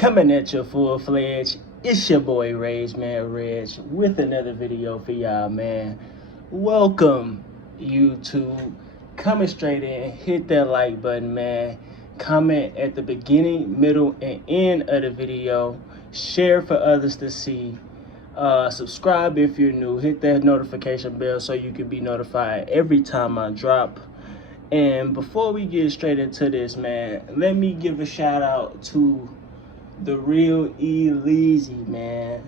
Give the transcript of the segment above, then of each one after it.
Coming at you full-fledged, it's your boy Regg, with another video for y'all, man. Welcome, YouTube. Coming straight in, hit that like button, man. Comment at the beginning, middle, and end of the video. Share for others to see. Subscribe if you're new. Hit that notification bell so you can be notified every time I drop. And before we get straight into this, man, let me give a shout out to the real Eleezy, man.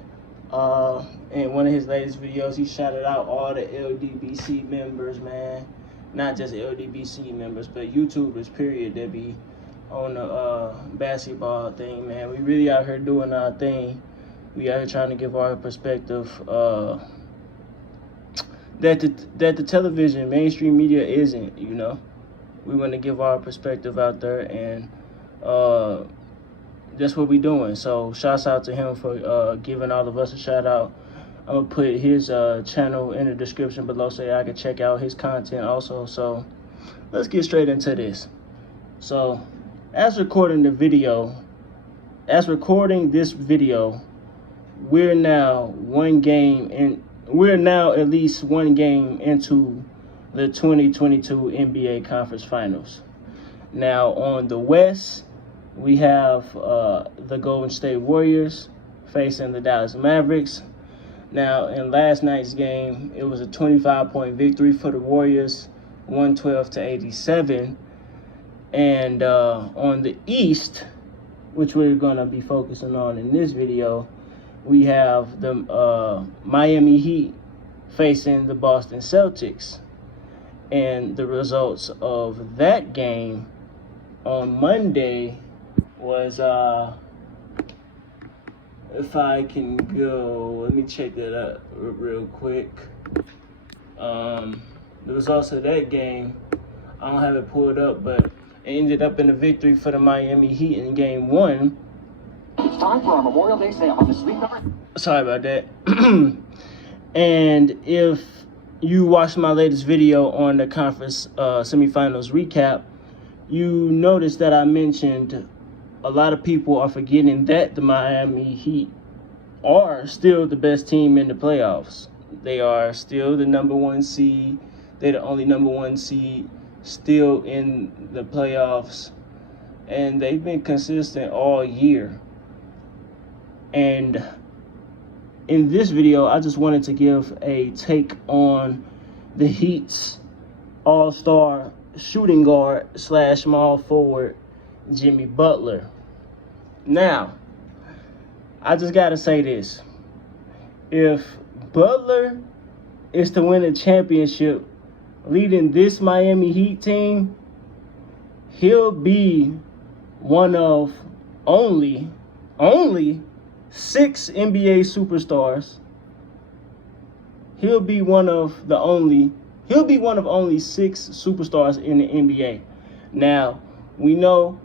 In one of his latest videos, he shouted out all the LDBC members, man. Not just LDBC members, but YouTubers, period, that be on the basketball thing, man. We really out here doing our thing. We out here trying to give our perspective that the television, mainstream media isn't, you know. We want to give our perspective out there, and that's what we doing. So shouts out to him for giving all of us a shout out. I'm gonna put his channel in the description below so y'all can check out his content also. So let's get straight into this. So as recording this video, we're now at least one game into the 2022 NBA Conference Finals. Now on the West, we have the Golden State Warriors facing the Dallas Mavericks. Now in last night's game, it was a 25-point victory for the Warriors, 112-87. And on the East, which we're gonna be focusing on in this video, we have the Miami Heat facing the Boston Celtics. And the results of that game on Monday was, if I can go, let me check that out real quick. The results of that game, I don't have it pulled up, but it ended up in a victory for the Miami Heat in game 1. It's time for our Memorial Day sale on the Sleep Number. Sorry about that. And if you watched my latest video on the conference semifinals recap, you noticed that I mentioned a lot of people are forgetting that the Miami Heat are still the best team in the playoffs. They are still the number 1 seed. They're the only number 1 seed still in the playoffs. And they've been consistent all year. And in this video, I just wanted to give a take on the Heat's all-star shooting guard / small forward, Jimmy Butler. Now, I just got to say this. If Butler is to win a championship leading this Miami Heat team, he'll be one of only 6 NBA superstars. He'll be one of only 6 superstars in the NBA. Now, we know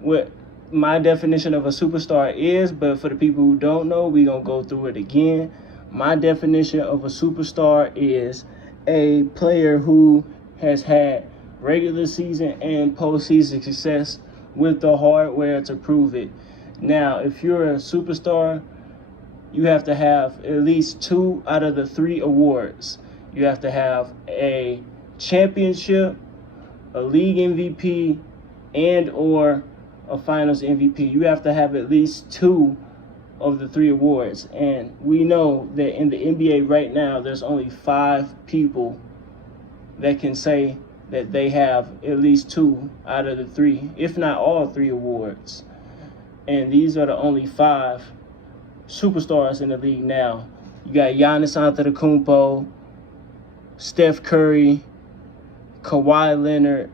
what my definition of a superstar is, but for the people who don't know, we're going to go through it again. My definition of a superstar is a player who has had regular season and postseason success with the hardware to prove it. Now, if you're a superstar, you have to have at least 2 out of the 3 awards. You have to have a championship, a league MVP, and or a finals MVP. You have to have at least 2 of the 3 awards. And we know that in the NBA right now, there's only 5 people that can say that they have at least 2 out of the 3, if not all 3 awards. And these are the only 5 superstars in the league now. You got Giannis Antetokounmpo, Steph Curry, Kawhi Leonard,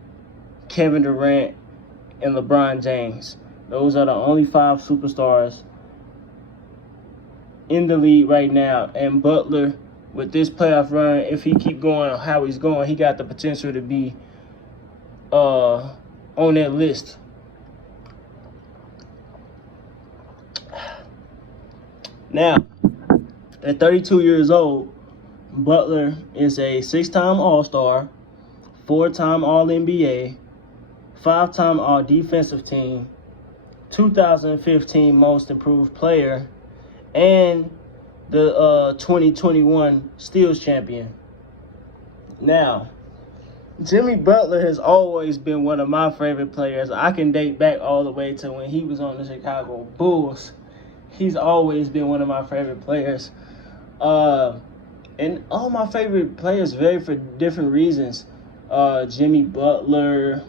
Kevin Durant, and LeBron James. Those are the only 5 superstars in the league right now. And Butler, with this playoff run, if he keep going how he's going, he got the potential to be on that list. Now, at 32 years old, Butler is a 6-time All-Star, 4-time All-NBA, 5-time All-Defensive Team, 2015 Most Improved Player, and the 2021 Steals Champion. Now, Jimmy Butler has always been one of my favorite players. I can date back all the way to when he was on the Chicago Bulls. He's always been one of my favorite players. And all my favorite players vary for different reasons. Jimmy Butler,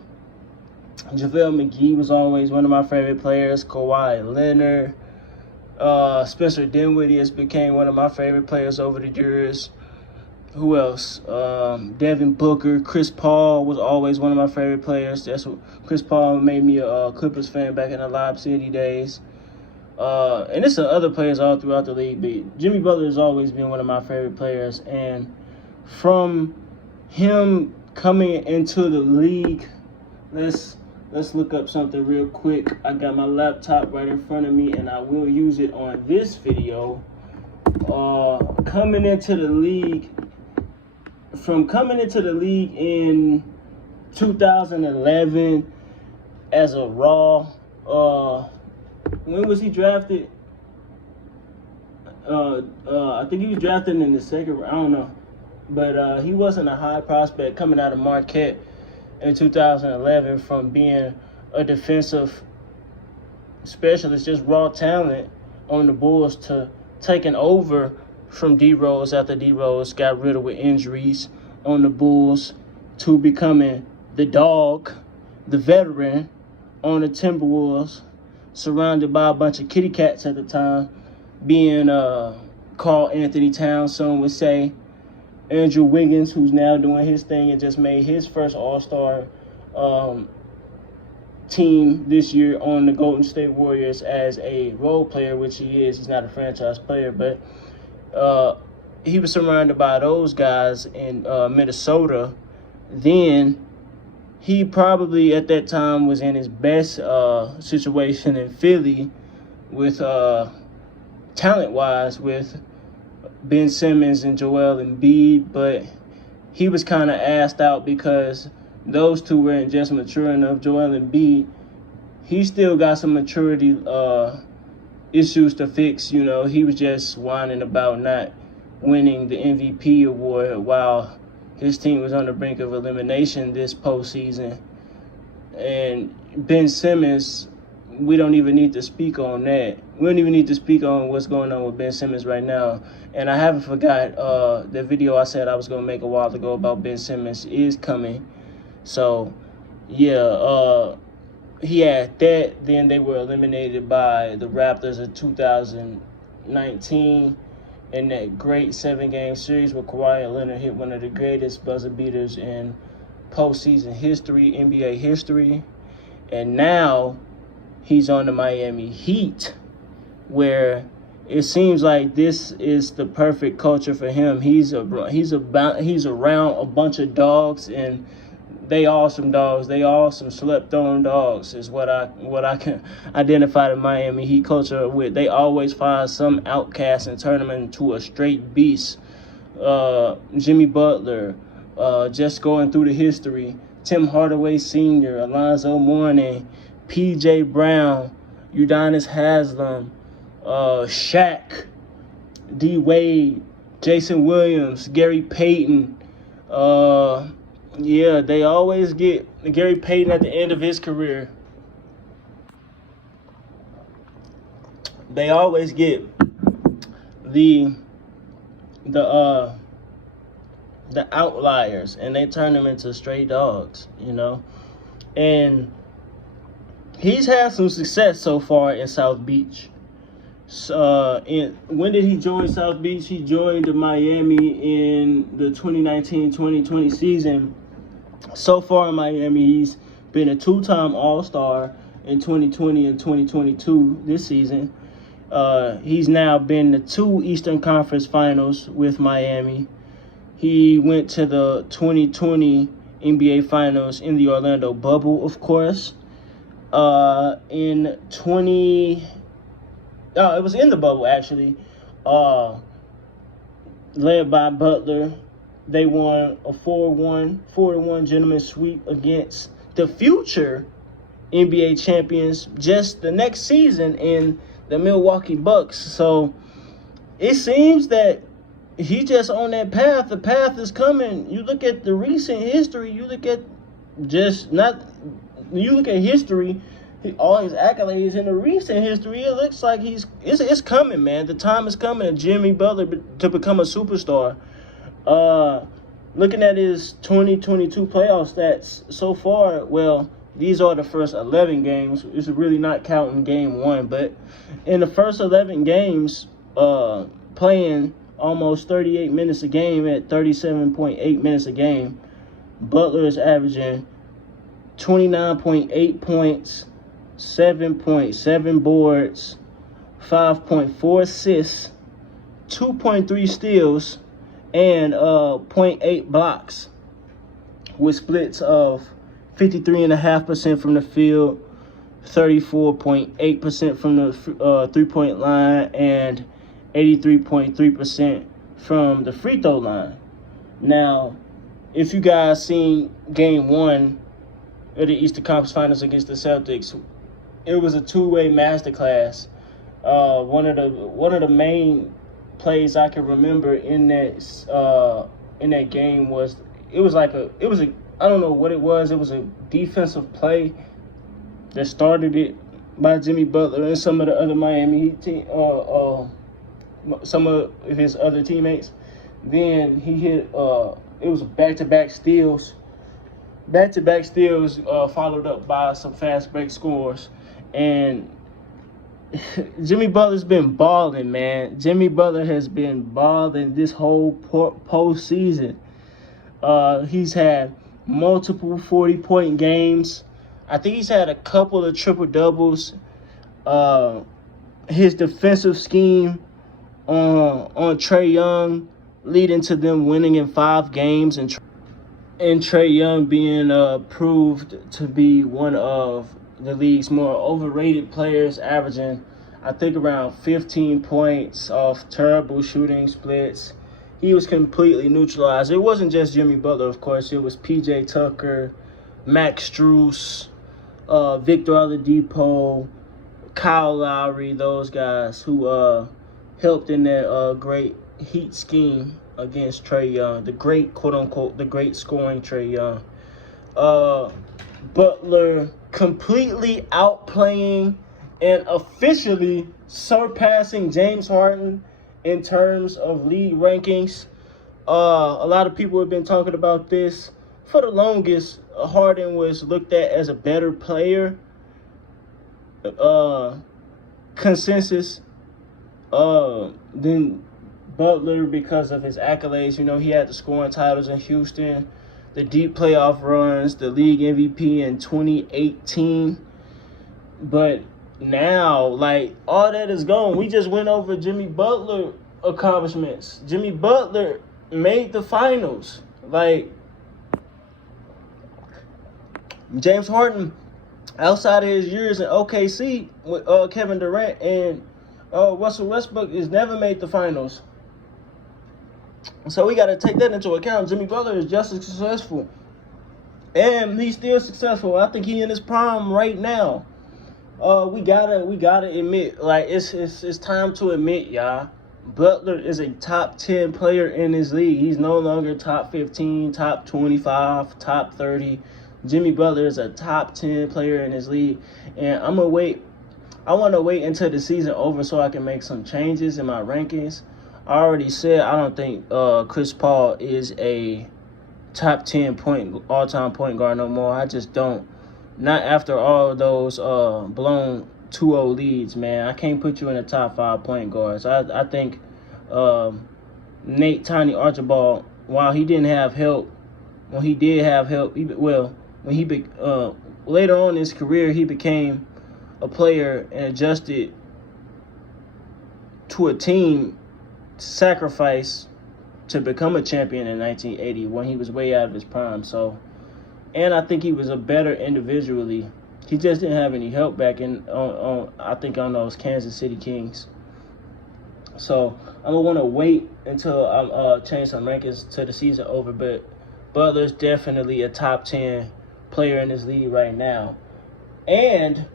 JaVale McGee was always one of my favorite players. Kawhi Leonard, Spencer Dinwiddie has became one of my favorite players over the years. Who else? Devin Booker, Chris Paul was always one of my favorite players. That's what Chris Paul made me a Clippers fan back in the Lob City days. And there's some other players all throughout the league, but Jimmy Butler has always been one of my favorite players. And from him coming into the league, let's look up something real quick. I got my laptop right in front of me, and I will use it on this video. Coming into the league in 2011 as a Raw. When was he drafted? I think he was drafted in the second round. I don't know. But he wasn't a high prospect coming out of Marquette in 2011 from being a defensive specialist, just raw talent on the Bulls, to taking over from D Rose after D Rose got riddled with injuries on the Bulls, to becoming the dog, the veteran on the Timberwolves, surrounded by a bunch of kitty cats at the time, being Karl Anthony Towns, some would say, Andrew Wiggins, who's now doing his thing and just made his first All-Star team this year on the Golden State Warriors as a role player, which he is. He's not a franchise player, but he was surrounded by those guys in Minnesota. Then he probably at that time was in his best situation in Philly with talent-wise with Ben Simmons and Joel Embiid, but he was kind of asked out because those two weren't just mature enough. Joel Embiid, he still got some maturity issues to fix. You know, he was just whining about not winning the MVP award while his team was on the brink of elimination this postseason. And Ben Simmons, we don't even need to speak on that. We don't even need to speak on what's going on with Ben Simmons right now. And I haven't forgot the video I said I was going to make a while ago about Ben Simmons is coming. So, yeah, he had that. Then they were eliminated by the Raptors in 2019 in that great 7-game series where Kawhi and Leonard hit one of the greatest buzzer beaters in postseason history, NBA history. And now he's on the Miami Heat, where it seems like this is the perfect culture for him. He's around a bunch of dogs, and they all some dogs. They all some slept-on dogs is what I can identify the Miami Heat culture with. They always find some outcast and turn them into a straight beast. Jimmy Butler, just going through the history, Tim Hardaway Sr., Alonzo Mourning, P.J. Brown, Udonis Haslem, Shaq, D. Wade, Jason Williams, Gary Payton. Yeah, they always get Gary Payton at the end of his career. They always get the outliers, and they turn them into stray dogs, you know. And he's had some success so far in South Beach. When did he join South Beach? He joined Miami in the 2019-2020 season. So far in Miami, he's been a 2-time All-Star in 2020 and 2022 this season. He's now been to 2 Eastern Conference Finals with Miami. He went to the 2020 NBA Finals in the Orlando bubble, of course. It was in the bubble, actually. Led by Butler. They won a 4-1 gentleman's sweep against the future NBA champions just the next season in the Milwaukee Bucks. So it seems that he just on that path. The path is coming. You look at the recent history. You look at history, all his accolades in the recent history. It looks like it's coming, man. The time is coming for Jimmy Butler to become a superstar. Looking at his 2022 playoff stats so far, well, these are the first 11 games. It's really not counting game 1, but in the first 11 games, playing almost 38 minutes a game at 37.8 minutes a game, Butler is averaging 29.8 points, 7.7 boards, 5.4 assists, 2.3 steals, and 0.8 blocks, with splits of 53.5% from the field, 34.8% from the three-point line, and 83.3% from the free throw line. Now, if you guys seen Game 1 of the Eastern Conference Finals against the Celtics, it was a two-way masterclass. One of the main plays I can remember in that game was I don't know what it was. It was a defensive play that started it by Jimmy Butler and some of the other Miami Heat team, some of his other teammates. Then he hit. It was back-to-back steals. Followed up by some fast break scores, and Jimmy Butler's been balling, man. Jimmy Butler has been balling this whole postseason. He's had multiple 40-point games. I think he's had a couple of triple-doubles. His defensive scheme on Trae Young leading to them winning in 5 games, and Trae Young being proved to be one of the league's more overrated players, averaging, I think, around 15 points off terrible shooting splits. He was completely neutralized. It wasn't just Jimmy Butler, of course. It was P.J. Tucker, Max Strus, Victor Oladipo, Kyle Lowry, those guys who helped in that great Heat scheme against Trae Young, the great, quote-unquote, the great scoring Trae Young. Butler completely outplaying and officially surpassing James Harden in terms of league rankings. A lot of people have been talking about this. For the longest, Harden was looked at as a better player. Consensus. Than Butler because of his accolades. You know, he had the scoring titles in Houston, the deep playoff runs, the league MVP in 2018. But now, like, all that is gone. We just went over Jimmy Butler accomplishments. Jimmy Butler made the finals. Like, James Harden, outside of his years in OKC with Kevin Durant and Russell Westbrook, has never made the finals. So we got to take that into account. Jimmy Butler is just as successful, and he's still successful. I think he's in his prime right now. We gotta admit, like, it's time to admit, y'all. Butler is a top 10 player in this league. He's no longer top 15, top 25, top 30. Jimmy Butler is a top 10 player in this league, and I want to wait until the season over so I can make some changes in my rankings. I already said I don't think Chris Paul is a top 10 all-time point guard no more. I just don't. Not after all of those blown 2-0 leads, man. I can't put you in the top 5 point guards. I think Nate Tiny Archibald, while he didn't have help, when he did have help, later on in his career, he became a player and adjusted to a team sacrifice to become a champion in 1980 when he was way out of his prime. So, and I think he was a better individually. He just didn't have any help back on those Kansas City Kings. So I'm gonna want to wait until I change some rankings to the season over. But Butler's definitely a top 10 player in this league right now. And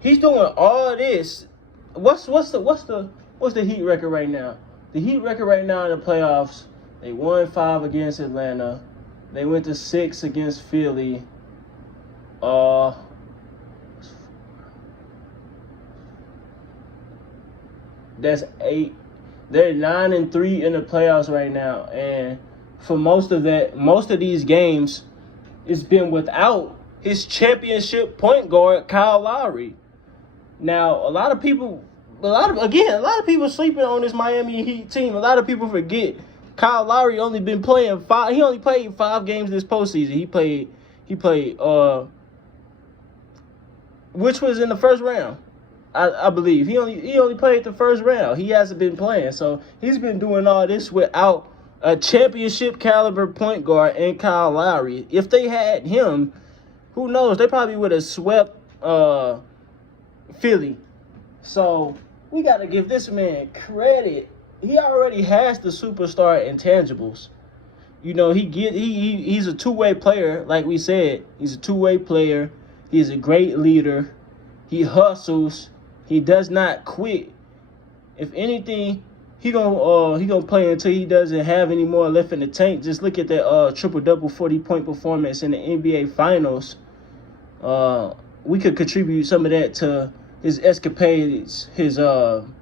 he's doing all this. What's the Heat record right now? The Heat record right now in the playoffs, they won 5 against Atlanta. They went to 6 against Philly. That's 8. They're 9-3 in the playoffs right now, and for most of these games, it's been without his championship point guard Kyle Lowry. Now, a lot of people sleeping on this Miami Heat team. A lot of people forget Kyle Lowry only been playing 5. He only played 5 games this postseason. He played, which was in the first round. I believe he only played the first round. He hasn't been playing, so he's been doing all this without a championship caliber point guard and Kyle Lowry. If they had him, who knows? They probably would have swept Philly. So we got to give this man credit. He already has the superstar intangibles. You know, he's a two-way player, like we said. He's a two-way player. He's a great leader. He hustles. He does not quit. If anything, he gonna play until he doesn't have any more left in the tank. Just look at that triple-double 40-point performance in the NBA Finals. We could contribute some of that to his escapades, his alleged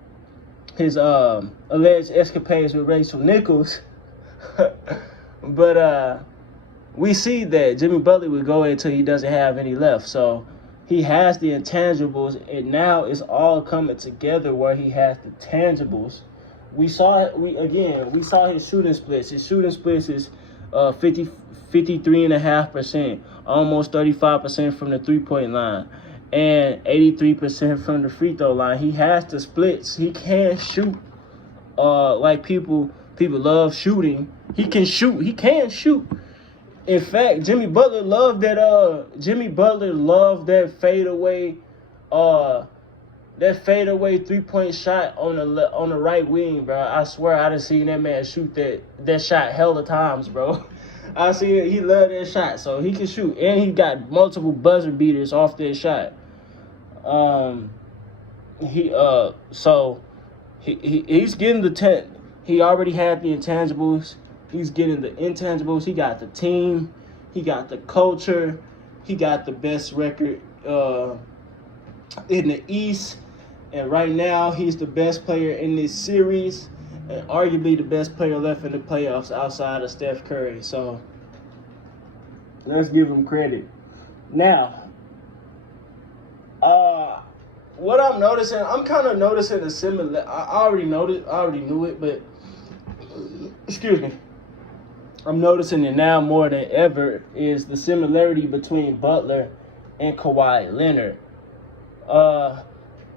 escapades with Rachel Nichols. But we see that Jimmy Butler would go until he doesn't have any left. So he has the intangibles, and now it's all coming together where he has the tangibles. We saw his shooting splits. His shooting splits is 53.5%, almost 35% from the three-point line, and 83% from the free throw line. He has the splits. He can shoot. Like people love shooting. He can shoot. He can shoot. In fact, Jimmy Butler loved that fadeaway, three-point shot on the right wing, bro. I swear I done seen that man shoot that shot hella times, bro. I see it. He loved that shot, so he can shoot, and he got multiple buzzer beaters off that shot. He's getting the he already had the intangibles. He's getting the intangibles. He got the team. He got the culture. He got the best record in the East. And right now, he's the best player in this series, and arguably the best player left in the playoffs outside of Steph Curry. So let's give him credit. Now, what I'm noticing, I'm kind of noticing a similar. I already knew it, but excuse me. I'm noticing it now more than ever is the similarity between Butler and Kawhi Leonard.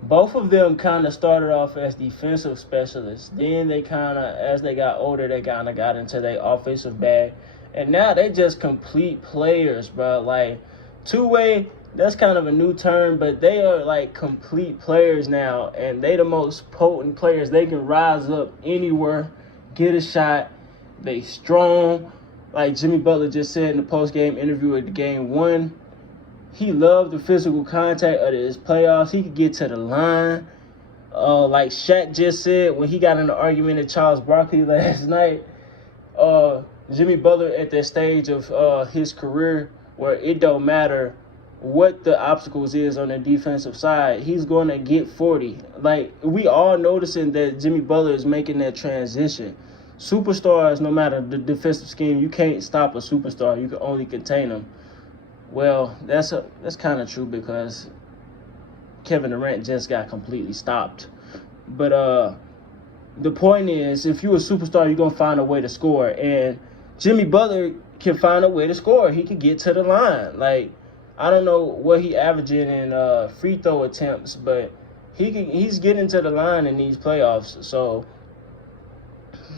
Both of them kind of started off as defensive specialists. Then they as they got older, they kind of got into their offensive bag. And now they just complete players, bro. Like, two-way, that's kind of a new term, but they are like complete players now. And they the most potent players. They can rise up anywhere, get a shot. They strong. Like Jimmy Butler just said in the post-game interview at the Game 1, he loved the physical contact of his playoffs. He could get to the line. Like Shaq just said when he got in an argument at Charles Barkley last night, Jimmy Butler at that stage of his career where it don't matter what the obstacles is on the defensive side, he's going to get 40. Like, we all noticing that Jimmy Butler is making that transition. Superstars, no matter the defensive scheme, you can't stop a superstar. You can only contain them. Well, that's kind of true because Kevin Durant just got completely stopped. But the point is, if you're a superstar, you're going to find a way to score. And Jimmy Butler can find a way to score. He can get to the line. Like, I don't know what he averaging in free throw attempts, but he's getting to the line in these playoffs. So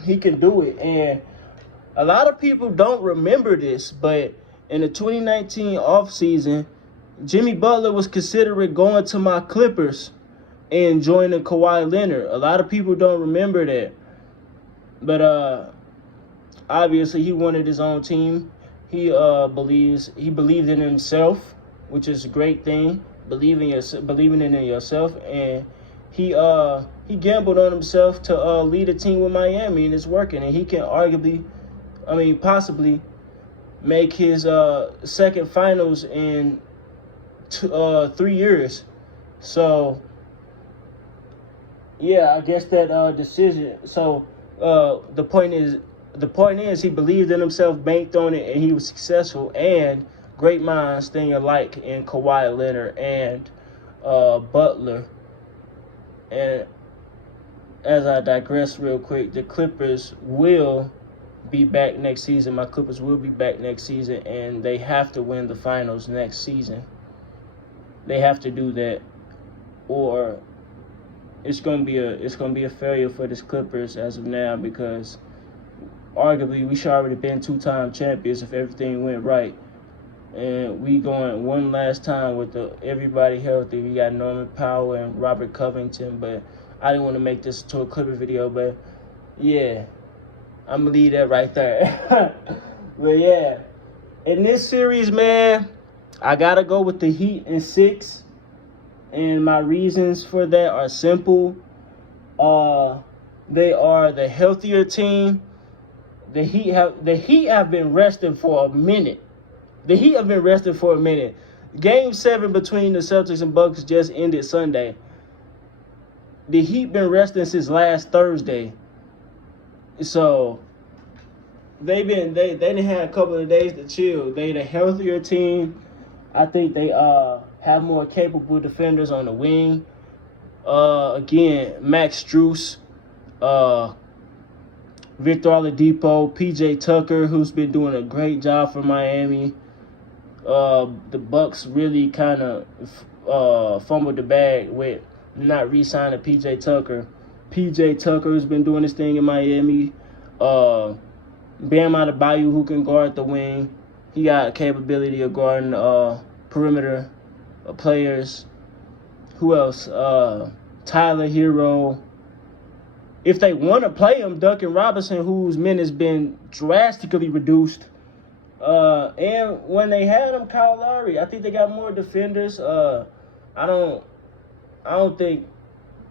he can do it. And a lot of people don't remember this, but in the 2019 offseason, Jimmy Butler was considering going to my Clippers and joining Kawhi Leonard. A lot of people don't remember that. But obviously he wanted his own team. He believed in himself. which is a great thing. Believing in yourself, and he gambled on himself to lead a team with Miami, and it's working. And he can possibly make his second finals in 3 years. So yeah, I guess that decision. So the point is he believed in himself, banked on it, and he was successful. And great minds think alike in Kawhi Leonard and Butler. And as I digress real quick, the Clippers will be back next season. My Clippers will be back next season, and they have to win the finals next season. They have to do that, or it's gonna be a failure for this Clippers as of now, because arguably we should already been 2-time champions if everything went right. And we going one last time with everybody healthy. We got Norman Powell and Robert Covington, but I didn't want to make this to a Clipper video, but yeah, I'm gonna leave that right there. But yeah, in this series, man, I gotta go with the Heat in 6, and my reasons for that are simple. They are the healthier team. The Heat have been resting for a minute. Game 7 between the Celtics and Bucks just ended Sunday. The Heat been resting since last Thursday. So they didn't have a couple of days to chill. They the healthier team. I think they have more capable defenders on the wing. Again, Max Strus, Victor Oladipo, PJ Tucker, who's been doing a great job for Miami. The Bucks really kind of fumbled the bag with not re-signing PJ Tucker. PJ Tucker has been doing his thing in Miami. Bam Adebayo, who can guard the wing. He got capability of guarding perimeter players. Who else? Tyler Hero. If they want to play him, Duncan Robinson, whose minutes been drastically reduced. And when they had him, Kyle Lowry, I think they got more defenders. I don't think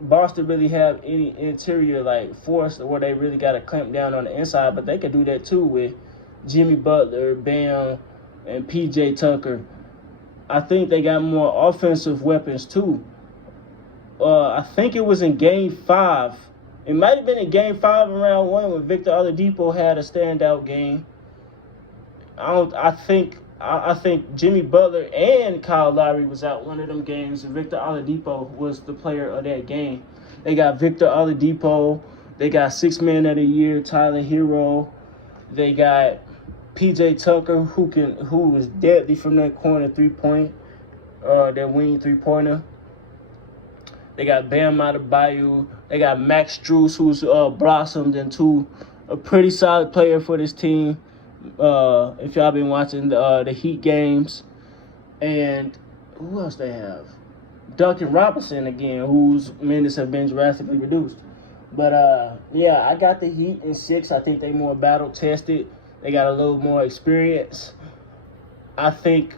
Boston really have any interior force where they really got to clamp down on the inside, but they could do that too with Jimmy Butler, Bam, and PJ Tucker. I think they got more offensive weapons too. I think it was in Game 5. It might have been in Game 5 in Round 1 when Victor Oladipo had a standout game. I think Jimmy Butler and Kyle Lowry was out one of them games, and Victor Oladipo was the player of that game. They got Victor Oladipo. They got 6 Man of the Year, Tyler Hero. They got PJ Tucker, who was deadly from that corner 3-point, that wing 3-pointer. They got Bam Adebayo. They got Max Strus, who's blossomed into a pretty solid player for this team. If y'all been watching the Heat games. And who else they have? Duncan Robinson again, whose minutes have been drastically reduced. But yeah, I got the Heat in 6. I think they more battle tested. They got a little more experience. I think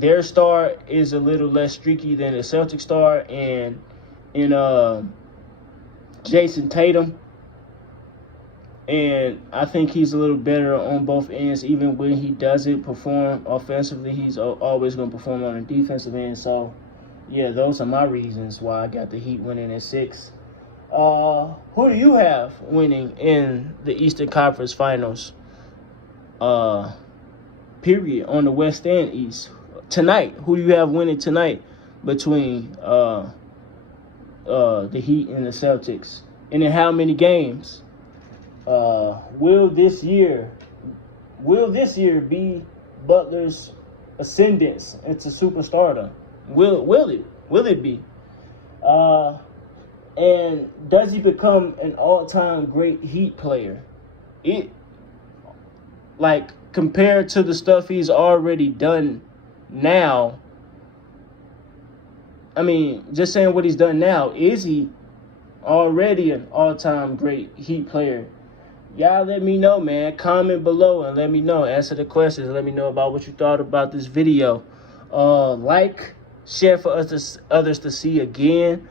their star is a little less streaky than the Celtic star, and Jason Tatum. And I think he's a little better on both ends. Even when he doesn't perform offensively, he's always going to perform on the defensive end. So, yeah, those are my reasons why I got the Heat winning at 6. Who do you have winning in the Eastern Conference Finals? Period, on the West and East. Tonight, who do you have winning tonight between the Heat and the Celtics? And in how many games? Will this year be Butler's ascendance into superstardom? Will it be? And does he become an all-time great Heat player? Compared to the stuff he's already done now, I mean, just saying what he's done now, is he already an all-time great Heat player? Y'all let me know, man. Comment below and let me know. Answer the questions. Let me know about what you thought about this video. Like, share for others to see again.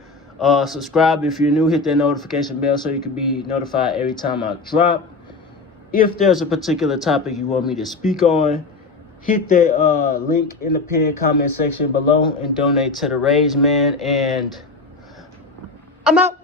Subscribe if you're new. Hit that notification bell so you can be notified every time I drop. If there's a particular topic you want me to speak on, hit that link in the pinned comment section below and donate to the Rage Man. And I'm out.